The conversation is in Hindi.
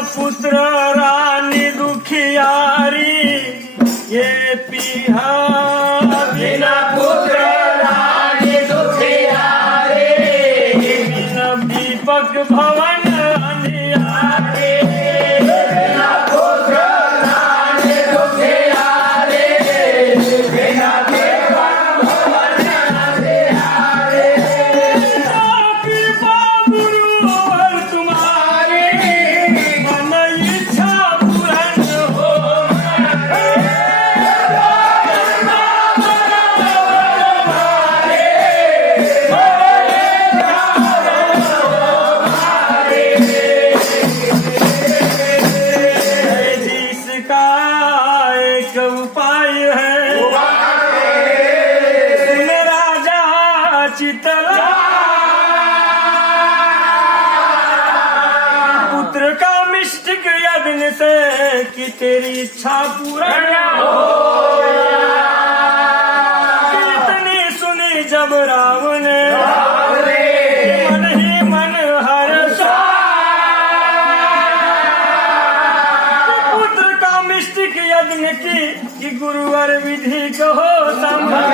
पुत्र रानी दुखियारी ये पीहा बिना पुत्र रानी दुखियारी। बिना दीपक भवन चितला पुत्र का मिष्टिक यज्ञ से कि तेरी इच्छा पूर्ण हो। कीर्तनी सुनी जब रावण। मन मन हर्षा पुत्र का मिष्टिक यज्ञ की कि गुरुवर विधि कहो संभव।